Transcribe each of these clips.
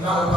Indra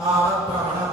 तावत् प्रवणं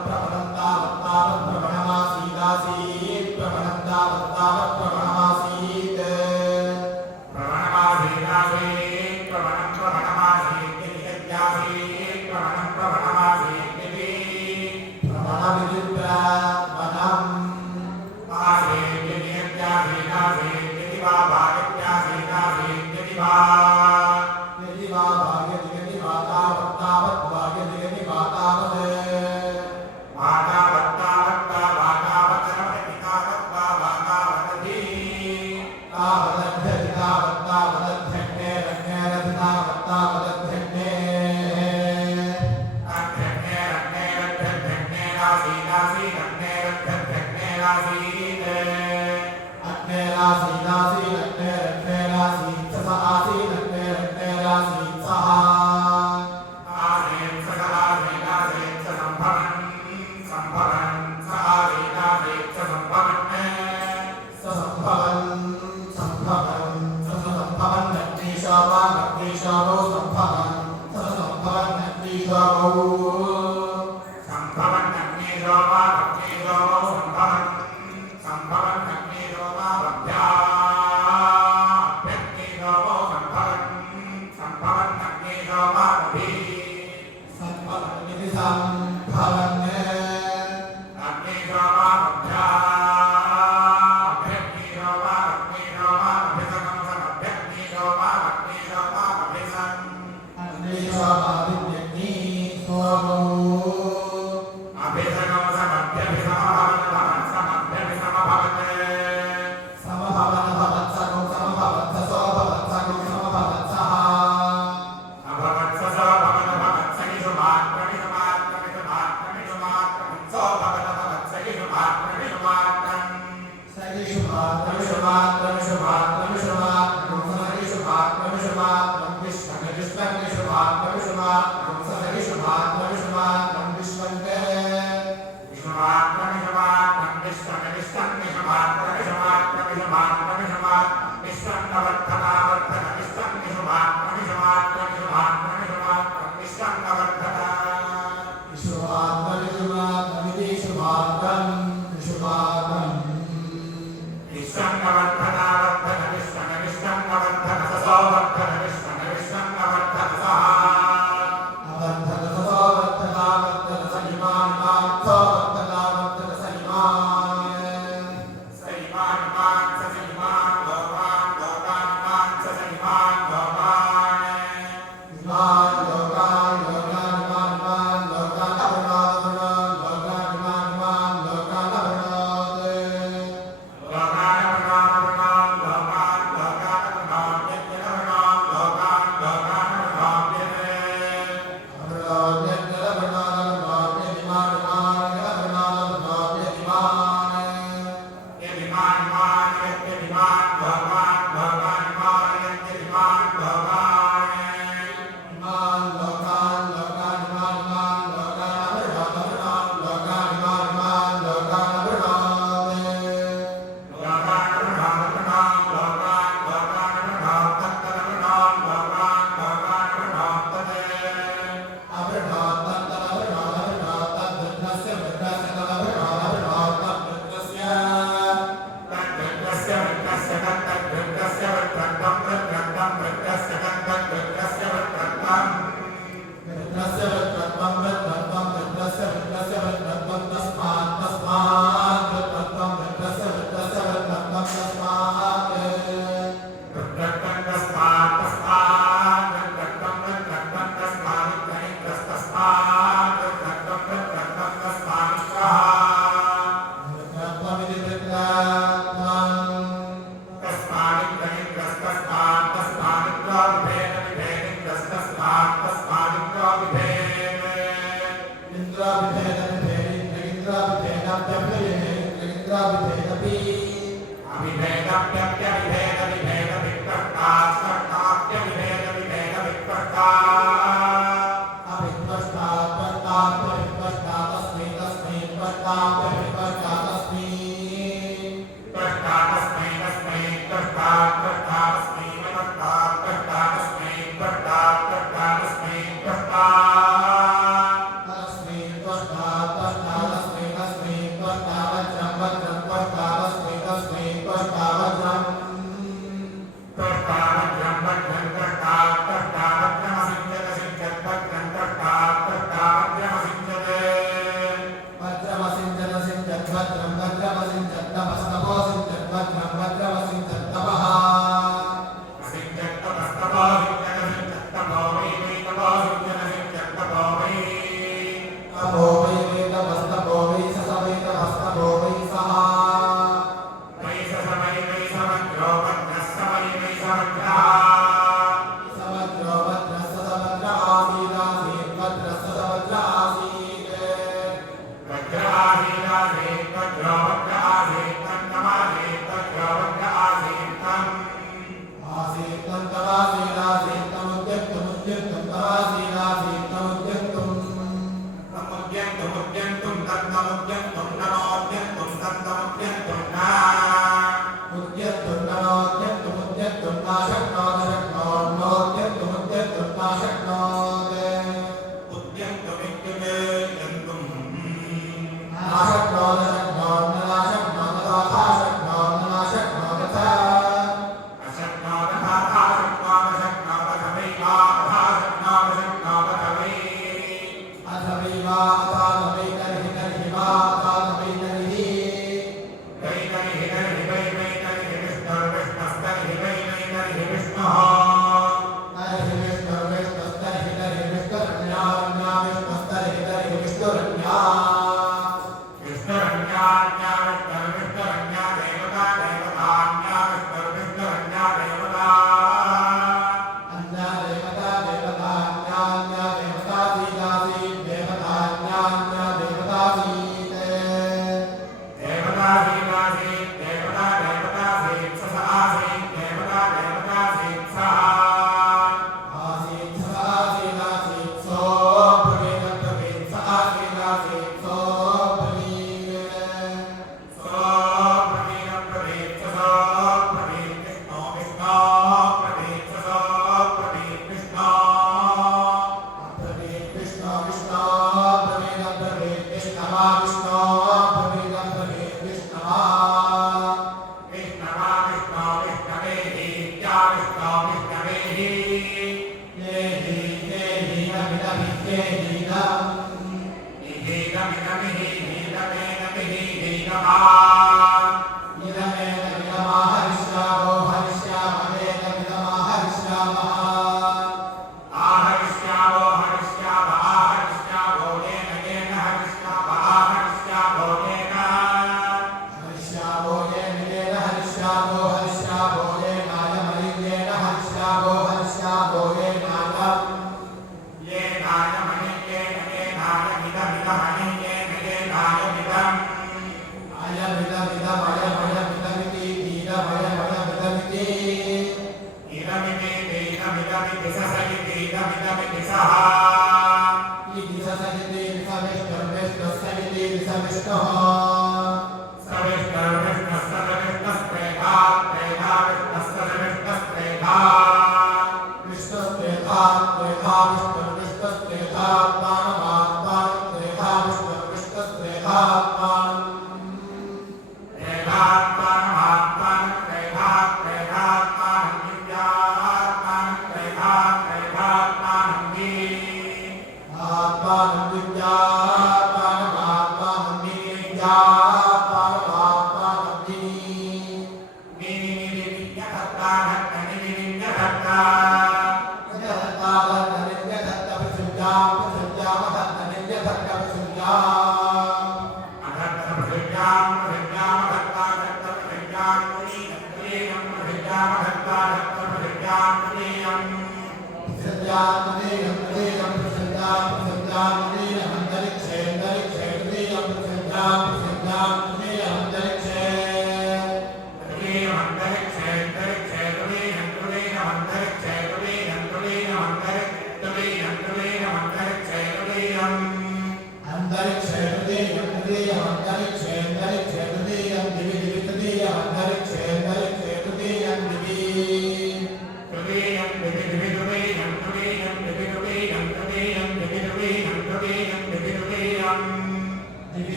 Uttara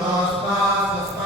Asmas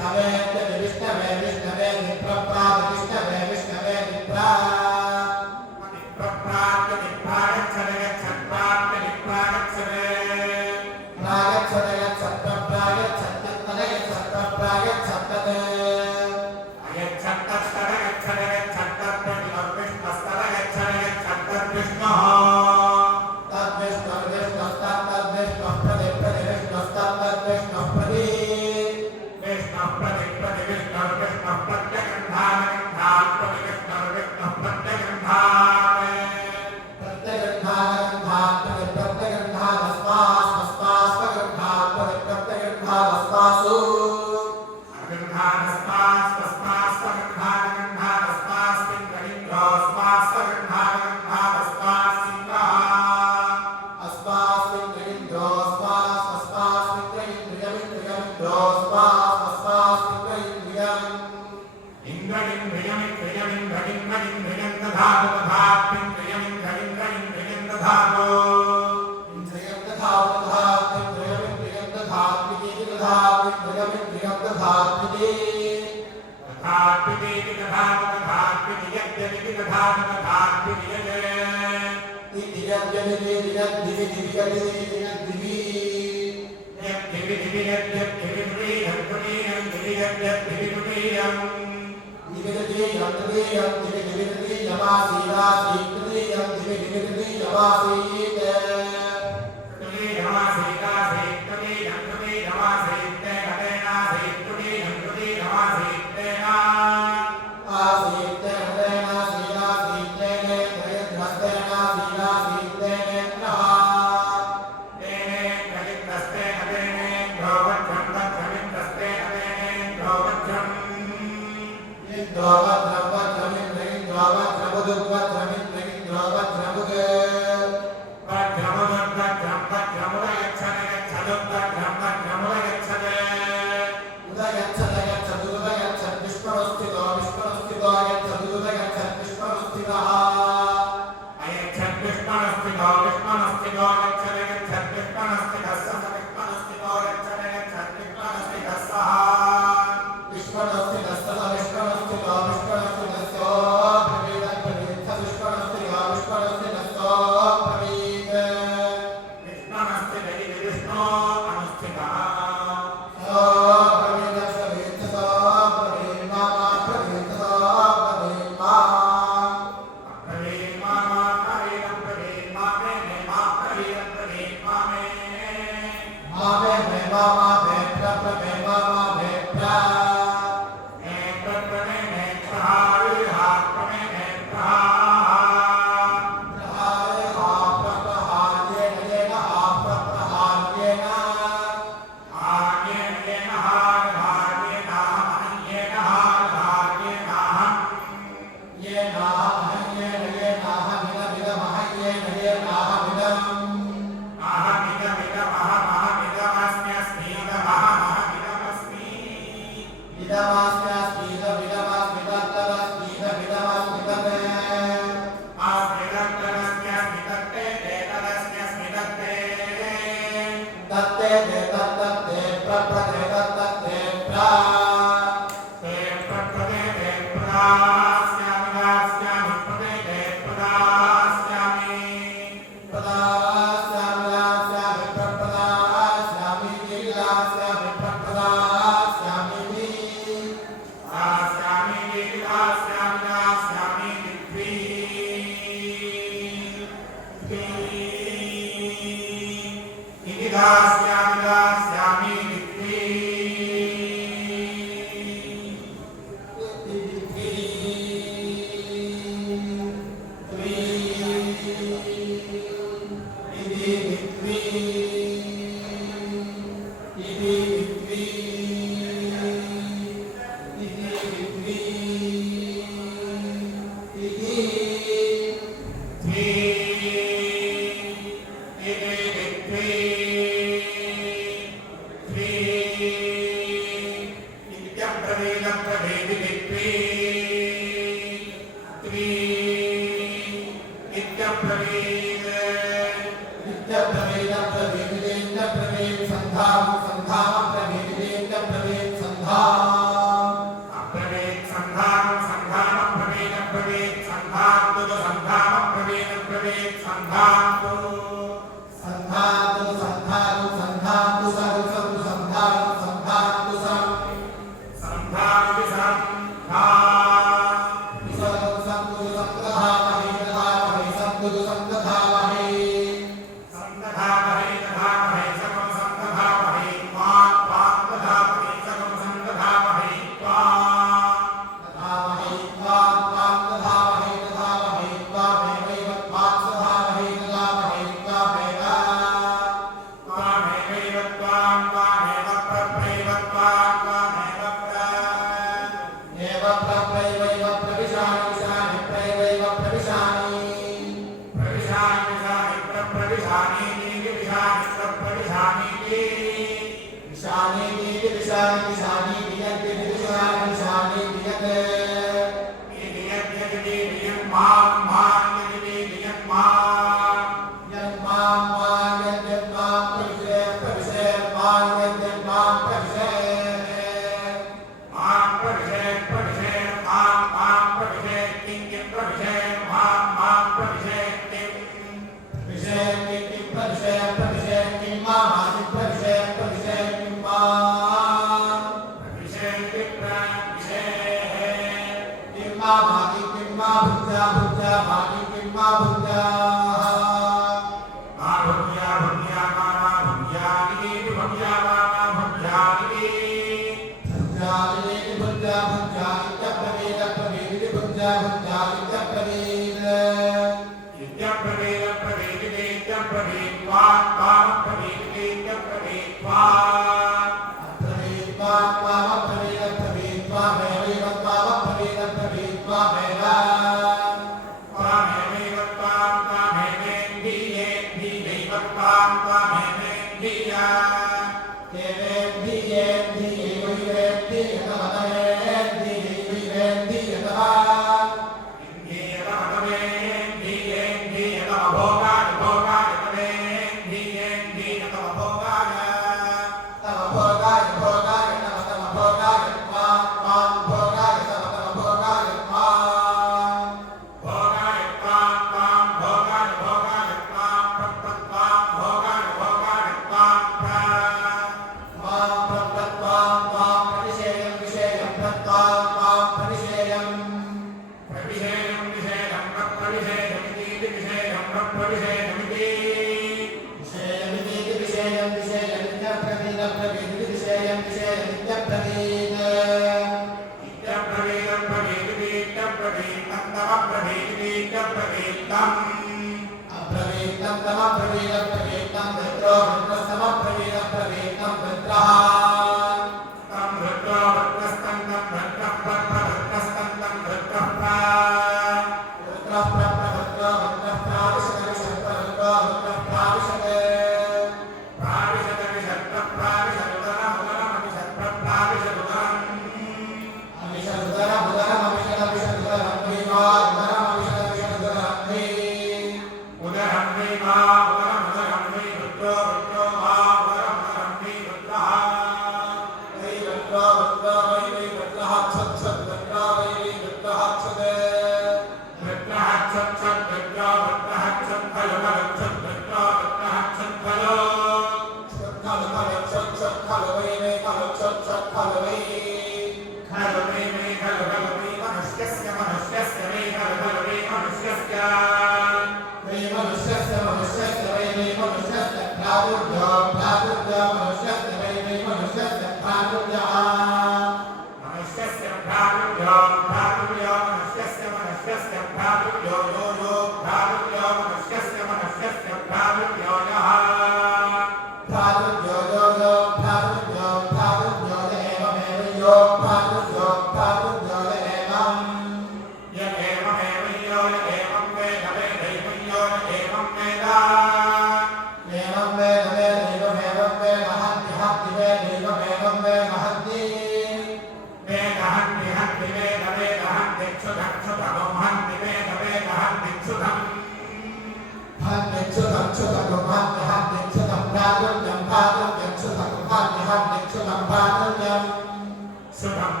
Sudah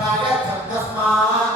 प्रायच्छत् तस्मात्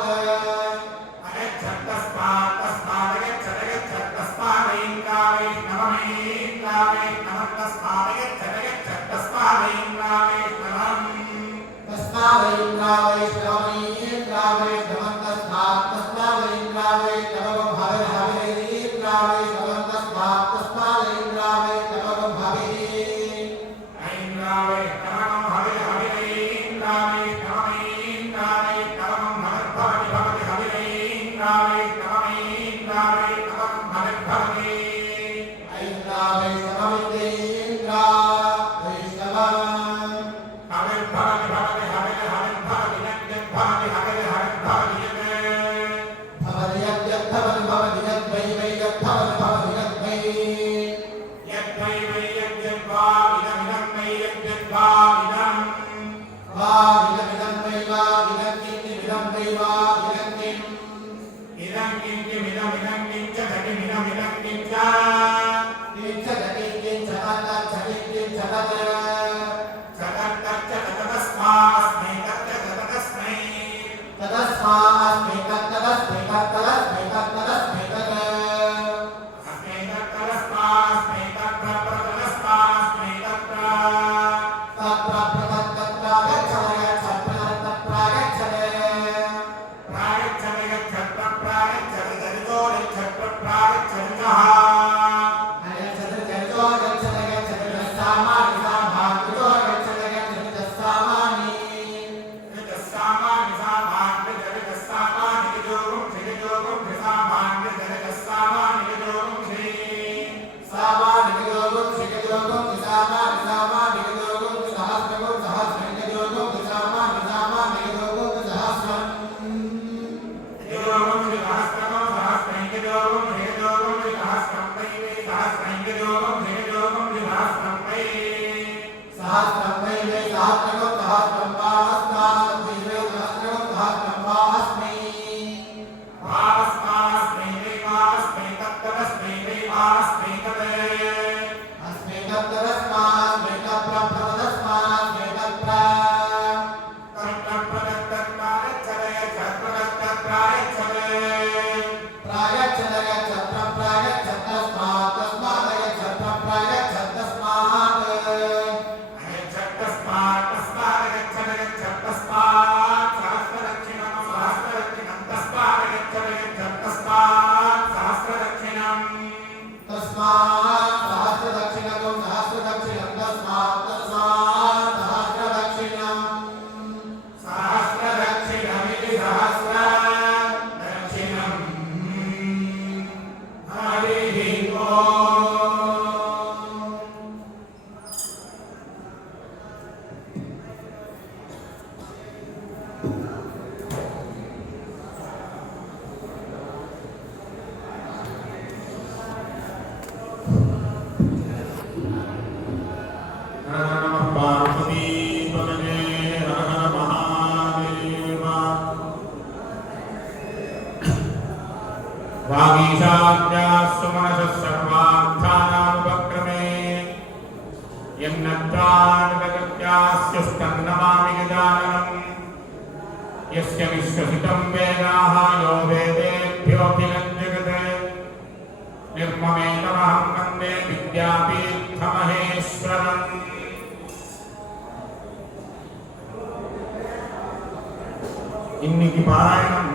இன்னைக்கு பாராயணம்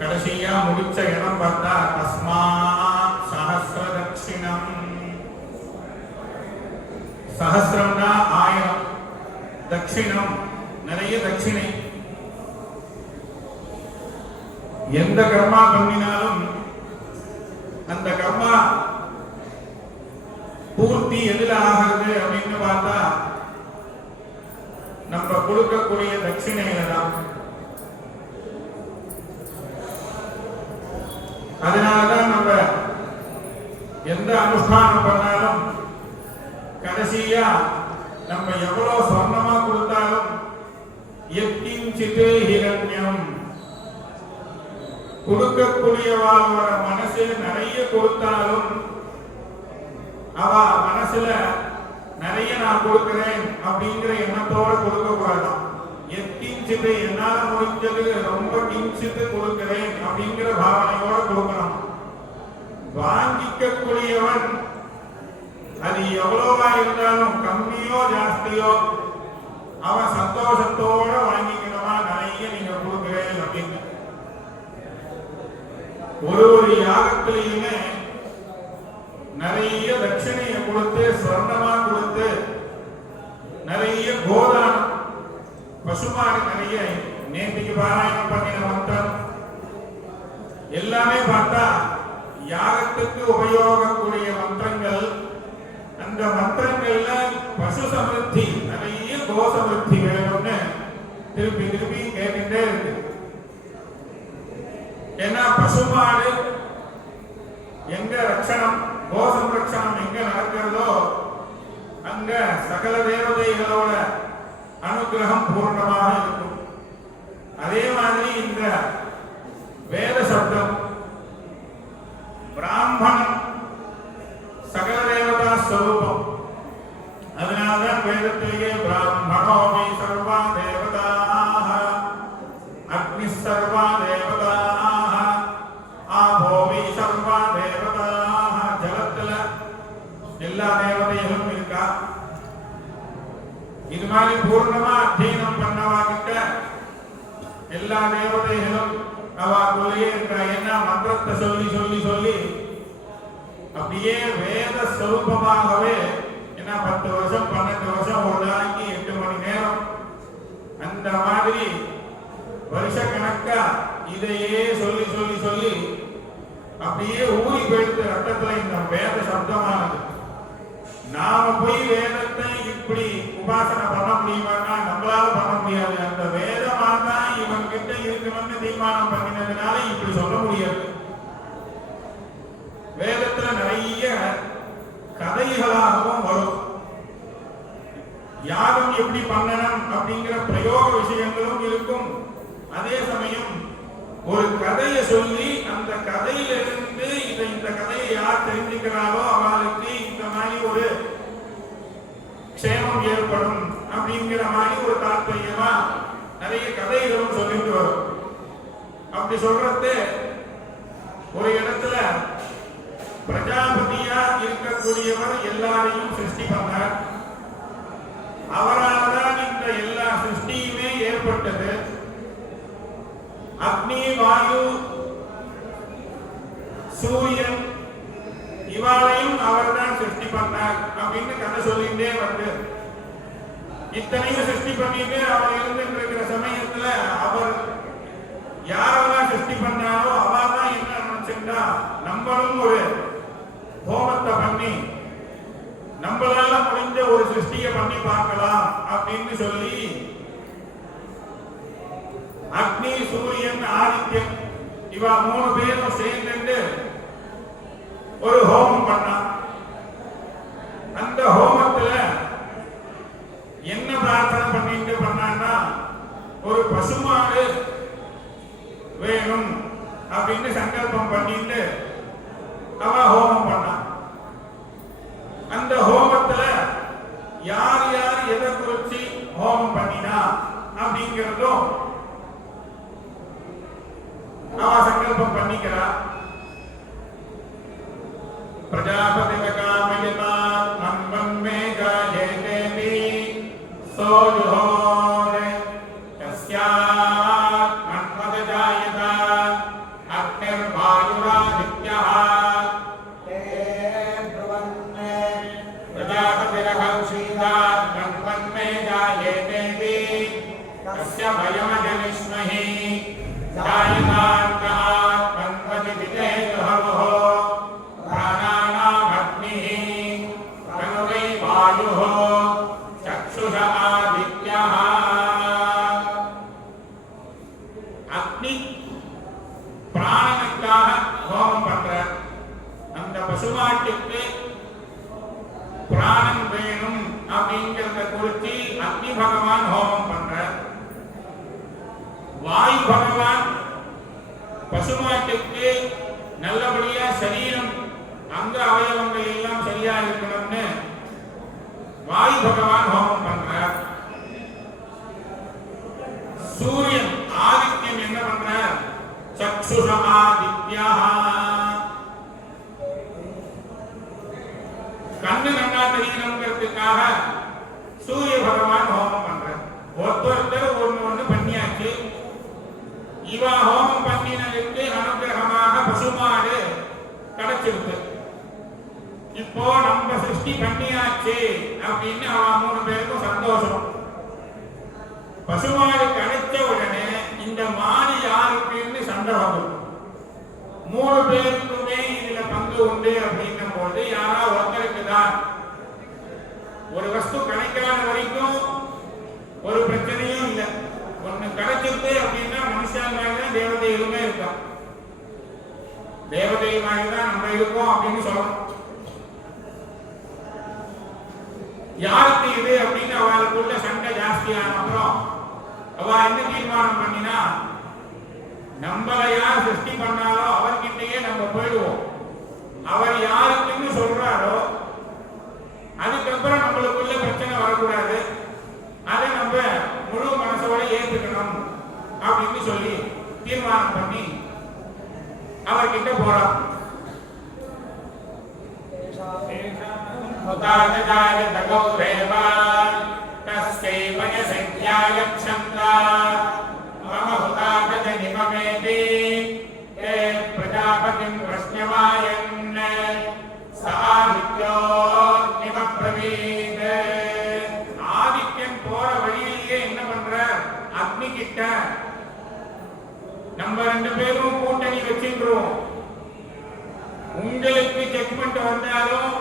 கடைசியா முடிச்ச இடம் பார்த்தா தஸ்மாத் சஹஸ்ர தட்சிணம். சஹஸ்ரம்னா 1000, தட்சிணம் நிறைய தட்சிணை. எந்த கர்மா பண்ணினாலும் அந்த கர்மா பூர்த்தி எதுல ஆகிறது அப்படின்னு பார்த்தா நம்ம கொடுக்கக்கூடிய தட்சிணையில தான். அதனாலதான் நம்ம எந்த அனுஷ்டானம் பண்ணாலும் கடைசியா நம்ம எவ்வளவு சொர்ணமா கொடுத்தாலும் எத்திஞ்சித்து ஹிரண்யம், கொடுக்கக்கூடியவாளோட மனசு நிறைய கொடுத்தாலும் அவ மனசுல நிறைய நான் கொடுக்கிறேன் அப்படிங்கிற எண்ணத்தோட கொடுக்க கூடாதான். எத்திஞ்சித்து என்னால முடிஞ்சது ரொம்ப கிஞ்சித்து கொடுக்கிறேன் அப்படிங்கிற பாவனையோட கொடுக்கணும். வாங்கிக்க கூடியவன் அது எவ்வளவா இருந்தாலும் கம்மியோ ஜாஸ்தியோ அவன் சந்தோஷத்தோட வாங்கிக்கணுமா நிறைய நீங்க கொடுக்கிறேன் அப்படின்னு. ஒரு யாகத்திலையுமே நிறைய தட்சணையை கொடுத்து சொர்ணமா கொடுத்து நிறைய கோதானம் பசுமாடு நிறைய நேற்றுக்கு பாராயணம் பண்ணின மந்திரம் எல்லாமே பார்த்தா யாகத்துக்கு உபயோகக்கூடிய மந்திரங்கள். அந்த மந்திரங்கள்ல பசு சமிருத்தி நிறைய கோ சமிருத்தி வேணும்னு திருப்பி திருப்பி கேட்டுட்டே இருக்கு. ஏன்னா பசுமாடு எங்க ரட்சணம் கோ சம்ரட்சணம் எங்க நடக்கிறதோ அங்க சகல தேவதைகளோட அனுகிரகம் பூர்ணமாக இருக்கும். அதே மாதிரி இந்த வேத சப்தம் பிராமணம் சகல தேவதா ஸ்வரூபம். அதனால்தான் வேதத்திலேயே பிராமணோமி சர்வா தேவதாக அக்னி சர்வா தேவதாக ஆபோமி சர்வா தேவதாக. ஜலத்துல எல்லா தேவதைகளும் இருக்கா. இது மாதிரி பூர்ணமா அத்தியனம் பண்ணவா கிட்ட எல்லா தேவதைகளும் அவாக்குள்ளேயே இருக்கா. என்ன மந்திரத்தை சொல்லி சொல்லி சொல்லி அப்படியே வேத ஸ்வரூபமாகவே என்ன 10 வருஷம் 12 வருஷம் ஒரு நாளைக்கு 8 மணி நேரம் அந்த மாதிரி வருஷ கணக்கா இதையே சொல்லி சொல்லி சொல்லி அப்படியே ஊறி போயிடுது ரத்தத்துல இந்த வேத சப்தமானது. நாம போய் வேதத்தை இப்படி உபாசனை பண்ண முடியுமானா நம்மளால பண்ண முடியாது. அந்த வேதமா தான் இவன் கிட்ட இருக்கணும்னு தீர்மானம் பண்ணினதுனால இப்படி சொல்ல முடியாது. வேதத்துல நிறைய கதைகளாகவும் வரும். யாகம் எப்படி பண்ணணும் அப்படிங்கிற பிரயோக விஷயங்களும் இருக்கும். அதே சமயம் ஒரு கதையை சொல்லி அந்த கதையிலிருந்து இந்த கதையை யார் தெரிஞ்சுக்கிறாரோ அவளுக்கு இந்த மாதிரி ஒரு க்ஷேமம் ஏற்படும் அப்படிங்கிற மாதிரி ஒரு தாற்பயமா நிறைய கதைகளும் சொல்லிட்டு வரும். அப்படி சொல்றது ஒரு இடத்துல பிரஜாபதியா இருக்கக்கூடியவர் எல்லாரையும் சிருஷ்டி பண்ணார். அவரால் தான் இந்த எல்லா சிருஷ்டியுமே ஏற்பட்டது. அக்னி வாயு சூரியன் இவாளையும் அவர் தான் சிருஷ்டி பண்ணார் அப்படின்னு கதை சொல்லிட்டே வந்து இத்தனையும் சிருஷ்டி பண்ணிட்டு அவர் இருந்துட்டு இருக்கிற சமயத்துல அவர் யாரெல்லாம் சிருஷ்டி பண்ணாரோ அவதான் என்ன நினைச்சுட்டா நம்மளும் ஒரு ஹோமத்தை பண்ணி நம்மளால முடிஞ்ச ஒரு சிருஷ்டியை பண்ணி பார்க்கலாம் அப்படின்னு சொல்லி அக்னி சூரியன் ஆதித்யன் இவா 3 பேரும் சேர்ந்து ஒரு ஹோமம் பண்ணா. அந்த ஹோமத்துல என்ன பிரார்த்தனை பண்ணிட்டு பண்ணான்னா ஒரு பசுமாடு வேணும் அப்படின்னு சங்கல்பம் பண்ணிட்டு அவ ஹோமம் பண்ணா. அந்த ஹோமத்துல யார் யார் எதை குறிச்சு ஹோமம் பண்ணினா அப்படிங்கிறதும் அவ சங்கல்பம் பண்ணிக்கிறா. प्रजापति कामयता मन्वन में गायते भी सोजुहोरे तस्यात् मन्वद जायता अग्निर्वायुरादित्यः ते ब्रुवन्ने प्रजापतिरहंसीदात् मन्वन में गायते भी तस्य भयमजनिष्महि जायतात् मन्वदि विदेजुहवो चक्षुष आदित्यः. अग्नि प्राणனுக்காக ஹோமம் பண்ற. அந்த பசுமாட்டுக்கு பிராணன் வேணும் அப்படிங்கறத குறித்து அக்னி பகவான் ஹோமம் பண்ற. வாயு பகவான் பசுமாட்டுக்கு நல்லபடியா சரீரம் அங்க அவயவங்கள் எல்லாம் சரியா இருக்கணும்னு வாயு பகவான் ஹோமம் பண்றார். சூரியன் ஆதித்யன் என்ன பண்றார்? சக்ஷுஷ ஆதித்யः. கண்ணு நன்னா தெரியணுங்கிறதுக்காக சூரிய பகவான் ஹோமம் பண்றார். ஒருத்தர் ஒண்ணு பண்ணியாச்சு. இவ ஹோமம் பண்ணினதுக்கு அனுகிரகமாக பசுமாடு கிடைச்சிருக்கு. இப்போ நம்ம சிருஷ்டி பண்ணியாச்சு அப்படின்னு அவன் 3 பேருக்கும் சந்தோஷம். பசுமாடு கிடைச்ச உடனே இந்த மாடு யாருக்குன்னு சண்டை வரும். 3 பேருக்குமே இதுல பங்கு உண்டு அப்படின்னும் போது யாரா ஒருத்தருக்கு தான். ஒரு வஸ்து கிடைக்காத வரைக்கும் ஒரு பிரச்சனையும் இல்லை. ஒண்ணு கிடைச்சிருக்கு அப்படின்னா மனுஷன் மாதிரிதான் தேவதைகளுமே இருக்கும். தேவதை மாதிரிதான் நம்ம இருக்கோம் அப்படின்னு சொல்லணும். யாருக்கு இது அப்படின்னு அவளுக்குள்ள சண்டை ஜாஸ்தியான அப்புறம் அவ என்ன தீர்மானம் பண்ணினா, நம்மளை யார் சிருஷ்டி பண்ணாலோ அவர்கிட்டயே நம்ம போயிடுவோம். அவர் யாருக்குன்னு சொல்றாரோ அதுக்கப்புறம் நம்மளுக்குள்ள பிரச்சனை வரக்கூடாது. அதை நம்ம முழு மனசோட ஏற்றுக்கணும் அப்படின்னு சொல்லி தீர்மானம் பண்ணி அவர்கிட்ட போறோம். பிரஜாபதிம் பிரஸ்னவாயன் ஆதித்யன் போற வழியிலேயே என்ன பண்ற, அக்னி கிட்ட நம்ம 2 பேரும் கூட்டணி வச்சுக்கிறோம். உங்களுக்கு ஜட்மெண்ட் வந்தாலும்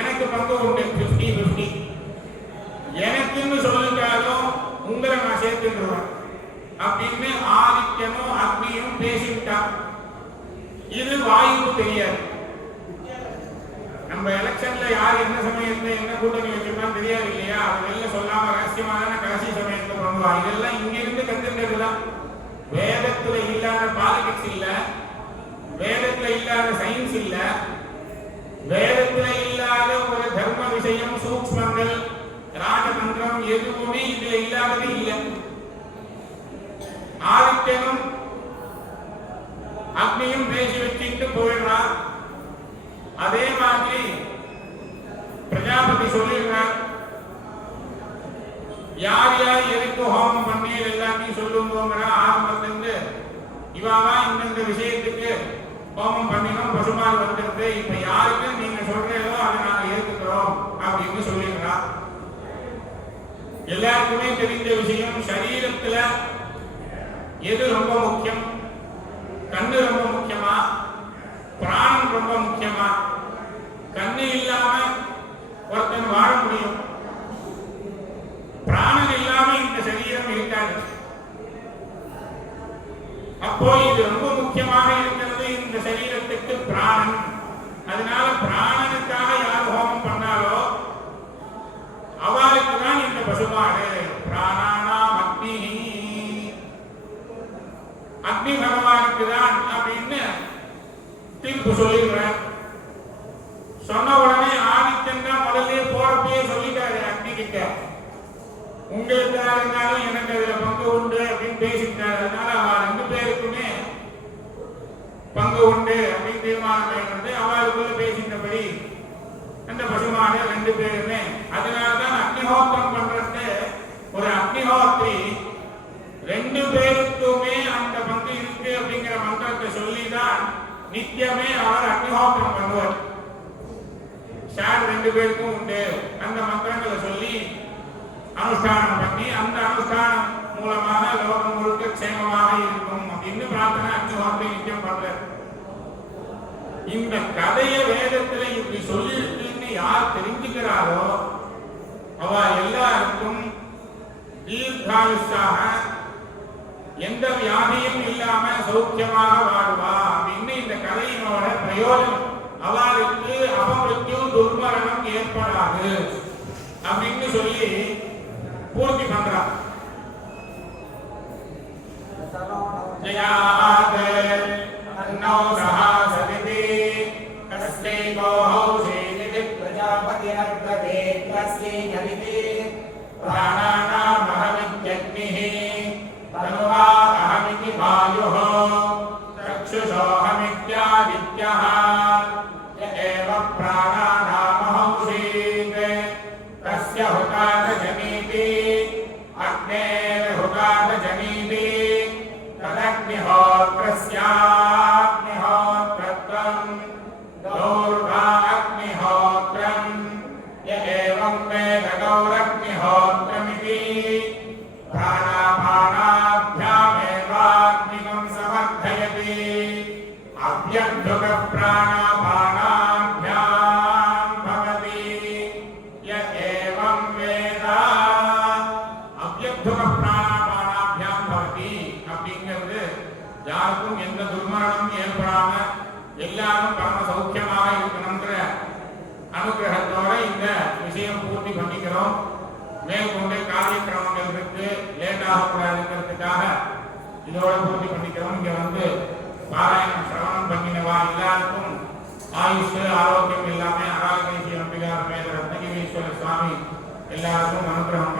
எனக்கு பங்கு உண்டு 50-50. எனக்குன்னு சொல்லிட்டாலும் உங்களை நான் சேர்த்துடுவேன் அப்படின்னு ஆதித்யனும் அக்னியும் பேசிவிட்டான். இது வாய்ப்பு தெரியாது. நம்ம எலெக்ஷன்ல யார் என்ன சமயத்துல என்ன கூட்டணி வச்சிருக்கான்னு தெரியாது இல்லையா? அது வெளில சொல்லாம ரகசியமா தானே கடைசி சமயத்துல பண்ணுவா. இதெல்லாம் இங்க இருந்து கத்துக்கிறதுதான். வேதத்துல இல்லாத பாலிடிக்ஸ் இல்ல, வேதத்துல இல்லாத சயின்ஸ் இல்ல, வேதத்துல இல்லாத ஒரு தர்ம விஷயம், சூக்ஷ்மங்கள், ராஜதந்திரம் எதுவுமே இதுல இல்லாதது இல்லை. ஆதித்யனும் அக்னியும் பேசி வச்சுட்டு போயிடுறார். அதே மாதிரி பிரஜாபதி சொல்லிடுறார், யார் யார் எதுக்கு ஹோமம் பண்ணி எல்லாத்தையும் சொல்லுங்கிற ஆரம்பத்திலிருந்து இவாவா இந்த விஷயத்துக்கு ஹோமம் பண்ணினோம், பசுமாடு வந்திருக்கு, இப்ப யாருக்கு நீங்க சொல்றதோ அதை நாங்க ஏற்றுக்கிறோம் அப்படின்னு சொல்லிடுறார். எல்லாருக்குமே தெரிந்த விஷயம், சரீரத்துல எது ரொம்ப முக்கியம்? கண்ணு ரொம்ப முக்கியமா, பிராணம் ரொம்ப முக்கியமா? கண்ணு இல்லாம ஒருத்தன் வாழ முடியும், பிராணம் இல்லாம இந்த சரீரம் இருக்காது. அப்போ இது ரொம்ப முக்கியமாக இருக்கிறது இந்த சரீரத்துக்கு பிராணன். அதனால பிராணனுக்காக யார் ஹோமம் பண்ணாலோ அவளுக்கு தான் இந்த பசுமாடு. பிராணானாம் அக்னி, அக்னி பகவானுக்கு தான் அப்படின்னு தீர்ப்பு சொல்லிடுறார். சொன்ன உடனே ஆதித்யன் தான் முதல்ல போறப்பே சொல்லிட்டாரு அக்னி கிட்ட, உங்களுக்கு இருந்தாலும் எனக்கு அதுல பங்கு உண்டு அப்படின்னு பேசிட்டாரு. அதனால அவ 2 பேருக்குமே பங்கு உண்டு அப்படின்னு தீர்மானம் பண்ணுறது. அவளுக்குள்ள பேசிட்டபடி அந்த பசுமாடு 2 பேருமே. அதனாலதான் அக்னிஹோத்திரம் பண்றது, ஒரு அக்னிஹோத்ரி 2 பேருக்குமே அந்த பங்கு இருக்கு அப்படிங்கிற மந்திரத்தை சொல்லிதான் நித்தியமே அவர் அக்னிஹோத்திரம் பண்ணுவார். ஷார் 2 பேருக்கும் உண்டு அந்த மந்திரங்களை சொல்லி அனுஷ்டானம் பண்ணி அந்த அனுஷ்டானம் மூலமாக லோகம் முழுக்க க்ஷேமமாக இருக்கும் அப்படின்னு பிரார்த்தனை அக்னிஹோத்திரி நித்தியம் பண்றார். இந்த கதையை வேதத்துல இப்படி சொல்லியிருக்குன்னு யார் தெரிஞ்சுக்கிறாரோ அவ எல்லாருக்கும் தீர்காயுஷாக எந்த வியாதியும் இல்லாம சௌக்கியமாக வாழ்வா அப்படின்னு இந்த கதையினோட பிரயோஜனம். அவளுக்கு அபமிருத்யு துர்மரணம் ஏற்படாது அப்படின்னு சொல்லி பூர்த்தி பண்றார். ஜயாதே அன்னோ சஹாசதிதி கஸ்யை கோஹௌஷே நிதி பிரஜாபதிரப்ரவே கஸ்யை கவிதி பிராணானாம் அஹமித்யக்னிஹ தனுவா அஹமிதி வாயுஹ சக்ஷுஷோஹமித்யாதித்யஹ ய ஏவ பிராணானாமஹௌஷீத் தஸ்ய ஹுதாதஜனீதி அக்னேர் ஹுதாதஜனீதி ததக்னிஹோத்ரஸ்யாக்னே अव्यक्तुक प्राणापानाभ्याम् भवति य एवं वेद अव्यक्तुक प्राणापानाभ्याम् भवति அப்படிங்கிறது யாருக்கும் எந்த துர்மரணமும் ஏற்படாம எல்லாரும் பரம சௌக்கியமாக இருக்கணும்ன்ற அனுகிரகத்தோட இந்த விஷயம் பூர்த்தி பண்ணிக்கிறோம். மேற்கொண்டு காரியக்கிரமங்கள் இருக்கு, லேட் ஆகக்கூடாதுங்கிறதுக்காக இதோட பூர்த்தி பண்ணிக்கிறோம். இங்க வந்து பாராயணம் சிரவணம் பண்ணினவா எல்லாருக்கும் ஆயுஷ் ஆரோக்கியம் எல்லாமே அராகேசி அம்பிகா மேல ரத்னகிரீஸ்வர சுவாமி எல்லாருக்கும் அனுகிரகம்